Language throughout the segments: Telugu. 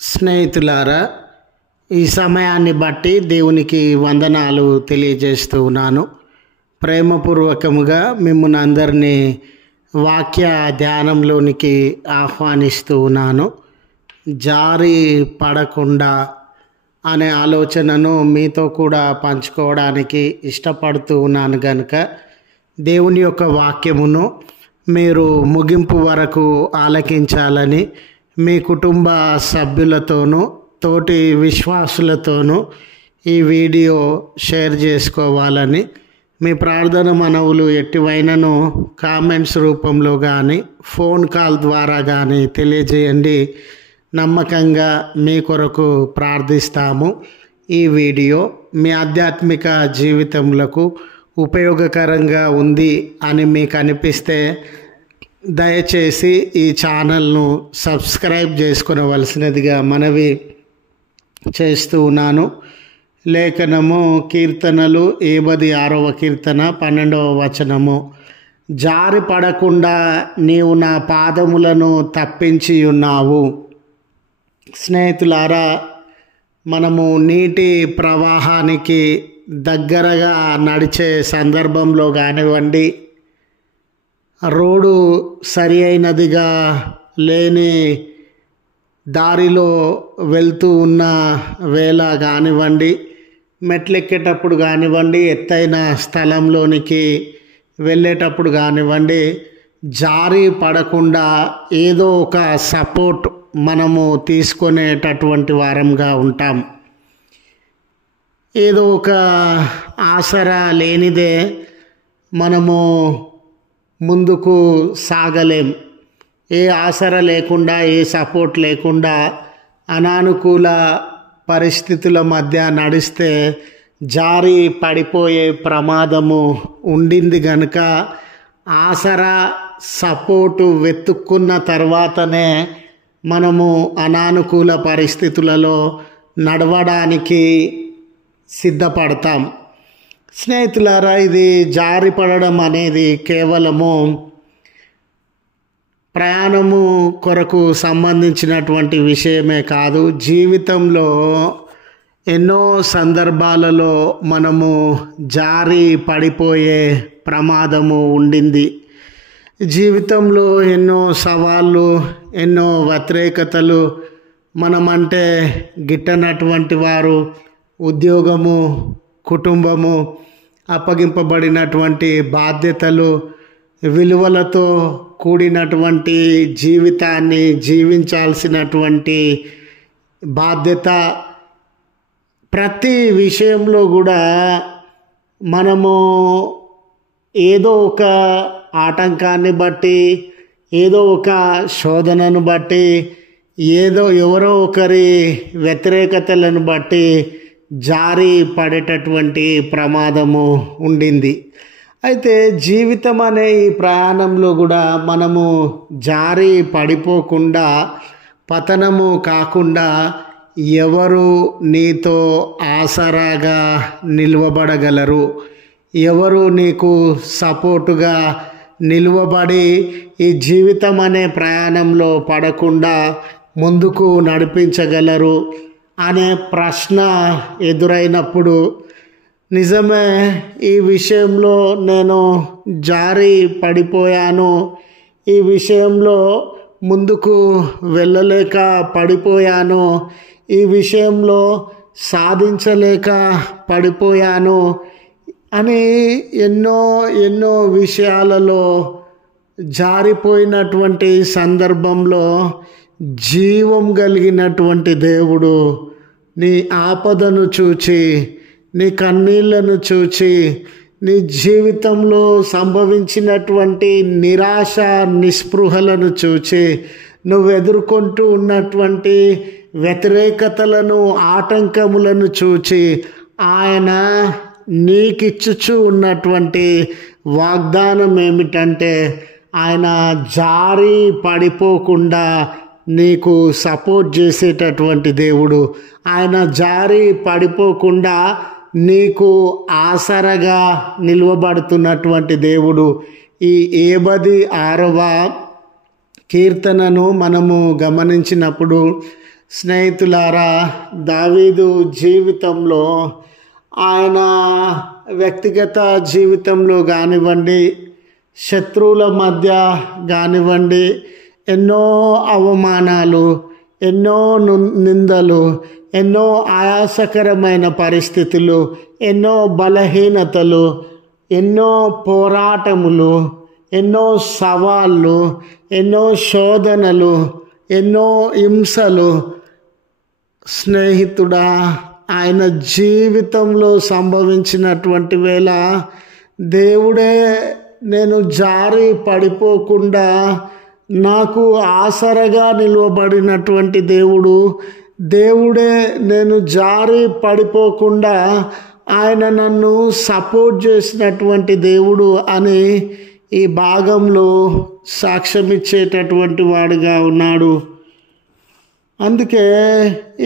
స్నేహితులారా, ఈ సమయాన్ని బట్టి దేవునికి వందనాలు తెలియజేస్తూ ఉన్నాను. ప్రేమపూర్వకముగా మిమ్మల్ని అందరినీ వాక్య ధ్యానంలోనికి ఆహ్వానిస్తూ ఉన్నాను. జారి పడకుండా అనే ఆలోచనను మీతో కూడా పంచుకోవడానికి ఇష్టపడుతూ ఉన్నాను కనుక దేవుని యొక్క వాక్యమును మీరు ముగింపు వరకు ఆలకించాలని మీ కుటుంబ సభ్యులతోనూ తోటి విశ్వాసులతోనూ ఈ వీడియో షేర్ చేసుకోవాలని మీ ప్రార్థన మనవులు ఎట్టివైనను కామెంట్స్ రూపంలో కానీ ఫోన్ కాల్ ద్వారా కానీ తెలియజేయండి. నమ్మకంగా మీ కొరకు ప్రార్థిస్తాము. ఈ వీడియో మీ ఆధ్యాత్మిక జీవితములకు ఉపయోగకరంగా ఉంది అని మీకు అనిపిస్తే దయచేసి ఈ ఛానల్ను సబ్స్క్రైబ్ చేసుకునవలసినదిగా మనవి చేస్తూ ఉన్నాను. లేఖనము కీర్తనలు 86వ కీర్తన 12వ వచనము. జారి పడకుండా నీవు నా పాదములను తప్పించి ఉన్నావు. స్నేహితులారా, మనము నీటి ప్రవాహానికి దగ్గరగా నడిచే సందర్భంలో కానివ్వండి, రోడ్డు సరి అయినదిగా లేని దారిలో వెళ్తూ ఉన్న వేళ కానివ్వండి, మెట్లెక్కేటప్పుడు కానివ్వండి, ఎత్తైన స్థలంలోనికి వెళ్ళేటప్పుడు కానివ్వండి, జారి పడకుండా ఏదో ఒక సపోర్ట్ మనము తీసుకునేటటువంటి వారంగా ఉంటాం. ఏదో ఒక ఆసరా లేనిదే మనము ముందుకు సాగలేం. ఏ ఆసరా లేకుండా, ఏ సపోర్ట్ లేకుండా అనానుకూల పరిస్థితుల మధ్య నడిస్తే జారి పడిపోయే ప్రమాదము ఉండింది గనుక ఆసరా సపోర్టు వెతుక్కున్న తర్వాతనే మనము అనానుకూల పరిస్థితులలో నడవడానికి సిద్ధపడతాం. స్నేహితులారా, ఇది జారి పడడం అనేది కేవలము ప్రయాణము కొరకు సంబంధించినటువంటి విషయమే కాదు. జీవితంలో ఎన్నో సందర్భాలలో మనము జారి పడిపోయే ప్రమాదము ఉండింది. జీవితంలో ఎన్నో సవాళ్ళు, ఎన్నో వ్యతిరేకతలు, మనమంటే గిట్టనటువంటి వారు, ఉద్యోగము, కుటుంబము, అప్పగింపబడినటువంటి బాధ్యతలు, విలువలతో కూడినటువంటి జీవితాన్ని జీవించాల్సినటువంటి బాధ్యత, ప్రతి విషయంలో కూడా మనము ఏదో ఒక ఆటంకాన్ని బట్టి, ఏదో ఒక శోధనను బట్టి, ఎవరో ఒకరి వ్యతిరేకతలను బట్టి జారి పడేటటువంటి ప్రమాదము ఉండింది. అయితే జీవితం అనే ఈ ప్రయాణంలో కూడా మనము జారి పడిపోకుండా, పతనము కాకుండా ఎవరు నీతో ఆసరాగా నిలువబడగలరు? ఎవరు నీకు సపోర్టుగా నిలువబడి ఈ జీవితం అనే ప్రయాణంలో పడకుండా ముందుకు నడిపించగలరు అనే ప్రశ్న ఎదురైనప్పుడు, నిజమే, ఈ విషయంలో నేను జారి పడిపోయాను, ఈ విషయంలో ముందుకు వెళ్ళలేక పడిపోయాను, ఈ విషయంలో సాధించలేక పడిపోయాను అని ఎన్నో విషయాలలో జారిపోయినటువంటి సందర్భంలో జీవం కలిగినటువంటి దేవుడు నీ ఆపదను చూచి, నీ కన్నీళ్లను చూచి, నీ జీవితంలో సంభవించినటువంటి నిరాశ నిస్పృహలను చూచి, నువ్వు ఎదుర్కొంటూ ఉన్నటువంటి వ్యతిరేకతలను, ఆటంకములను చూచి ఆయన నీకిచ్చుచూ ఉన్నటువంటి వాగ్దానం ఏమిటంటే, ఆయన జారి పడిపోకుండా నీకు సపోర్ట్ చేసేటటువంటి దేవుడు. ఆయన జారి పడిపోకుండా నీకు ఆసరగా నిలువబడుతున్నటువంటి దేవుడు. ఈ 86వ కీర్తనను మనము గమనించినప్పుడు స్నేహితులారా, దావీదు జీవితంలో ఆయన వ్యక్తిగత జీవితంలో కానివ్వండి, శత్రువుల మధ్య కానివ్వండి, ఎన్నో అవమానాలు, ఎన్నో నిందలు, ఎన్నో ఆయాసకరమైన పరిస్థితులు, ఎన్నో బలహీనతలు, ఎన్నో పోరాటములు, ఎన్నో సవాళ్ళు, ఎన్నో శోధనలు, ఎన్నో హింసలు స్నేహితుడా ఆయన జీవితంలో సంభవించినటువంటి వేళ దేవుడే నేను జారి పడిపోకుండా నాకు ఆసరగా నిలవబడినటువంటి దేవుడే నేను జారి పడిపోకుండా ఆయన నన్ను సపోర్ట్ చేసినటువంటి దేవుడు అని ఈ భాగంలో సాక్ష్యం ఇచ్చేటటువంటి వాడుగా ఉన్నాడు. అందుకే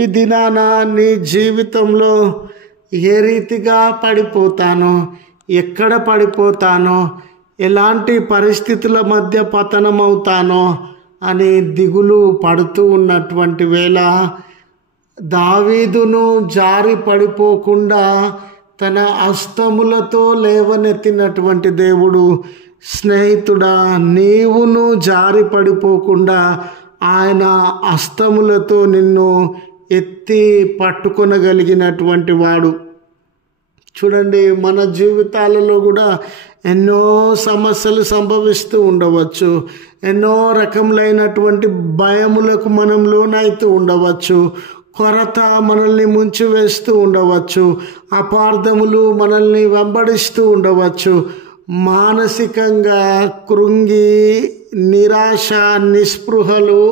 ఈ దినాన నీ జీవితంలో ఏ రీతిగా పడిపోతానో, ఎక్కడ పడిపోతానో, ఎలాంటి పరిస్థితుల మధ్య పతనమవుతానో అని దిగులు పడుతూ ఉన్నటువంటి వేళ దావీదును జారి పడిపోకుండా తన హస్తములతో లేవనెత్తినటువంటి దేవుడు. స్నేహితుడా, నీవును జారి పడిపోకుండా ఆయన హస్తములతో నిన్ను ఎత్తి పట్టుకొనగలిగినటువంటి వాడు. చూడండి, మన జీవితాలలో కూడా ఎన్నో సమస్యలు సంభవిస్తూ ఉండవచ్చు, ఎన్నో రకములైనటువంటి భయములకు మనం లోనైతూ ఉండవచ్చు, కొరత మనల్ని ముంచివేస్తూ ఉండవచ్చు, అపార్థములు మనల్ని వెంబడిస్తూ ఉండవచ్చు, మానసికంగా కృంగి నిరాశ నిస్పృహలు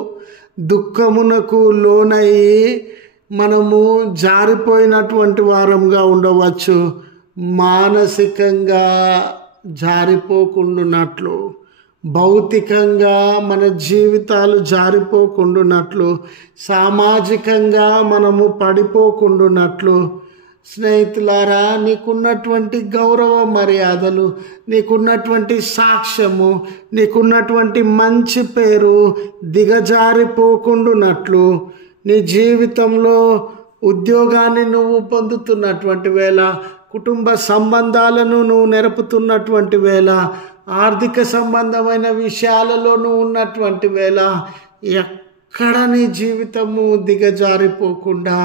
దుఃఖమునకు లోనయ్యి మనము జారిపోయినటువంటి వారంగా ఉండవచ్చు. మానసికంగా జారిపోకుండానట్లు, భౌతికంగా మన జీవితాలు జారిపోకుండానట్లు, సామాజికంగా మనము పడిపోకుండానట్లు స్నేహితులారా, నీకున్నటువంటి గౌరవ మర్యాదలు, నీకున్నటువంటి సాక్ష్యము, నీకున్నటువంటి మంచి పేరు దిగజారిపోకుండానట్లు, నీ జీవితంలో ఉద్యోగాన్ని నువ్వు పొందుతున్నటువంటి వేళ, కుటుంబ సంబంధాలను నువ్వు నెరపుతున్నటువంటి వేళ, ఆర్థిక సంబంధమైన విషయాలలో నువ్వు ఉన్నటువంటి వేళ, ఎక్కడ నీ జీవితము దిగజారిపోకుండా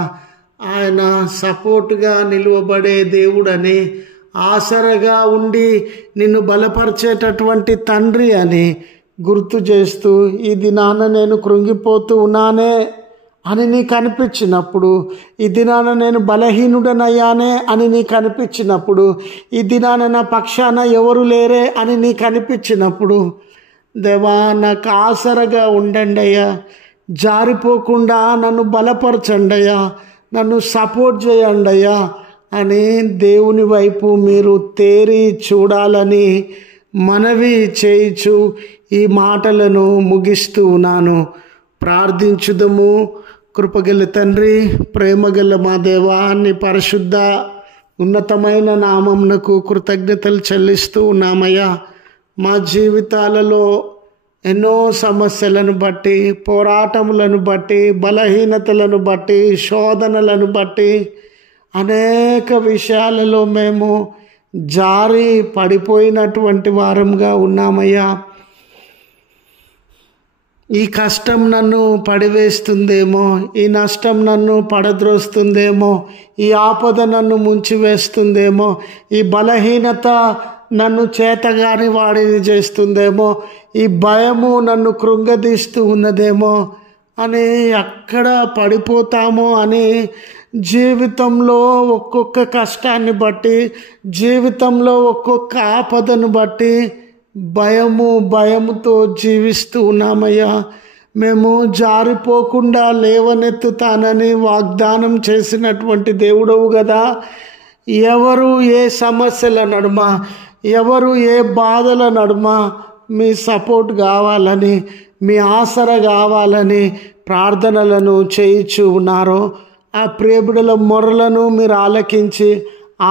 ఆయన సపోర్టుగా నిలువబడే దేవుడని, ఆసరగా ఉండి నిన్ను బలపరిచేటటువంటి తండ్రి అని గుర్తు చేస్తూ, ఈ దినాన నేను కృంగిపోతూ ఉన్నానే అని నీకు అనిపించినప్పుడు, ఈ దినాన నేను బలహీనుడనయ్యానే అని నీకు అనిపించినప్పుడు, ఈ దినాన నా పక్షాన ఎవరు లేరే అని నీకు అనిపించినప్పుడు, దేవా నాకు ఆసరగా ఉండండి అయ్యా, జారిపోకుండా నన్ను బలపరచండి అయ్యా, నన్ను సపోర్ట్ చేయండి అయ్యా అని దేవుని వైపు మీరు తేరి చూడాలని మనవి చేయించు ఈ మాటలను ముగిస్తూ ఉన్నాను. ప్రార్థించుదము. కృపగల తండ్రి, ప్రేమగల మా దేవా, నీ పరిశుద్ధ ఉన్నతమైన నామమునకు కృతజ్ఞతలు చెల్లిస్తూ ఉన్నామయ్యా. మా జీవితాలలో ఎన్నో సమస్యలను బట్టి, పోరాటములను బట్టి, బలహీనతలను బట్టి, శోధనలను బట్టి అనేక విషయాలలో మేము జారి పడిపోయినటువంటి వారంగా ఉన్నామయ్యా. ఈ కష్టం నన్ను పడివేస్తుందేమో, ఈ నష్టం నన్ను పడద్రోస్తుందేమో, ఈ ఆపద నన్ను ముంచివేస్తుందేమో, ఈ బలహీనత నన్ను చేతగాని వాడిని చేస్తుందేమో, ఈ భయము నన్ను కృంగదీస్తూ ఉన్నదేమో అని ఎక్కడ పడిపోతామో అని జీవితంలో ఒక్కొక్క కష్టాన్ని బట్టి, జీవితంలో ఒక్కొక్క ఆపదను బట్టి భయముతో జీవిస్తూ ఉన్నామయ్యా. మేము జారిపోకుండా లేవనెత్తుతానని వాగ్దానం చేసినటువంటి దేవుడవు కదా. ఎవరు ఏ సమస్యల నడుమ, ఎవరు ఏ బాధల నడుమ మీ సపోర్ట్ కావాలని, మీ ఆసర కావాలని ప్రార్థనలను చేయించు ఉన్నారో ఆ ప్రియబిడల మొరలను మీరు ఆలకించి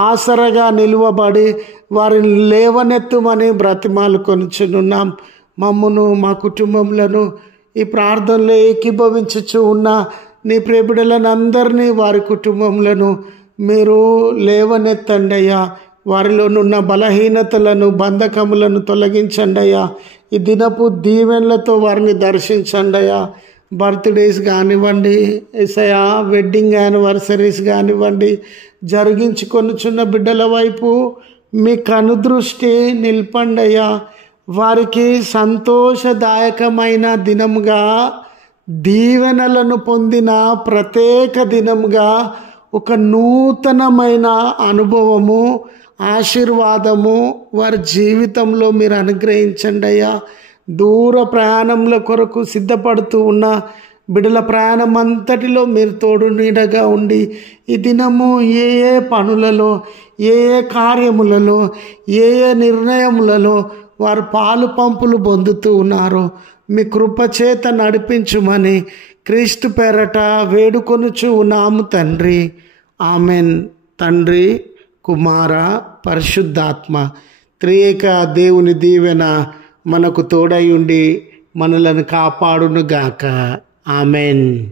ఆసరగా నిలువబడి వారిని లేవనెత్తుమని బ్రతిమాలు కొనుచున్నాం. మమ్మును, మా కుటుంబములను ఈ ప్రార్థనలో ఏకీభవించుచు ఉన్న నీ ప్రియబిడ్డలను అందరినీ వారి కుటుంబములను మీరు లేవనెత్తండి అయ్యా. వారిలోనున్న బలహీనతలను బంధకములను తొలగించండి అయ్యా. ఈ దినపు దీవెనలతో వారిని దర్శించండి అయ్యా. బర్త్డేస్ కానివ్వండి ఎసయా, వెడ్డింగ్ యానివర్సరీస్ కానివ్వండి, జరిగించుకొనుచున్న బిడ్డల వైపు మీ కనుదృష్టి నిల్పండి అయ్యా. వారికి సంతోషదాయకమైన దినముగా, దీవెనలను పొందిన ప్రత్యేక దినముగా ఒక నూతనమైన అనుభవము, ఆశీర్వాదము వారి జీవితంలో మీరు అనుగ్రహించండి అయ్యా. దూర ప్రయాణంల కొరకు సిద్ధపడుతూ ఉన్న బిడ్డల ప్రయాణం అంతటిలో మీరు తోడు నీడగా ఉండి ఈ దినము ఏ ఏ పనులలో, ఏ ఏ కార్యములలో, ఏ ఏ నిర్ణయములలో వారు పాలు పంపులు పొందుతూ ఉన్నారో మీ కృపచేత నడిపించుమని క్రీస్తు పేరట వేడుకొనుచు ఉన్నాము తండ్రి. ఆమెన్. తండ్రి, కుమార, పరిశుద్ధాత్మ త్రియేక దేవుని దీవెన మనకు తోడై ఉండి మనలను కాపాడునుగాక. ఆమెన్.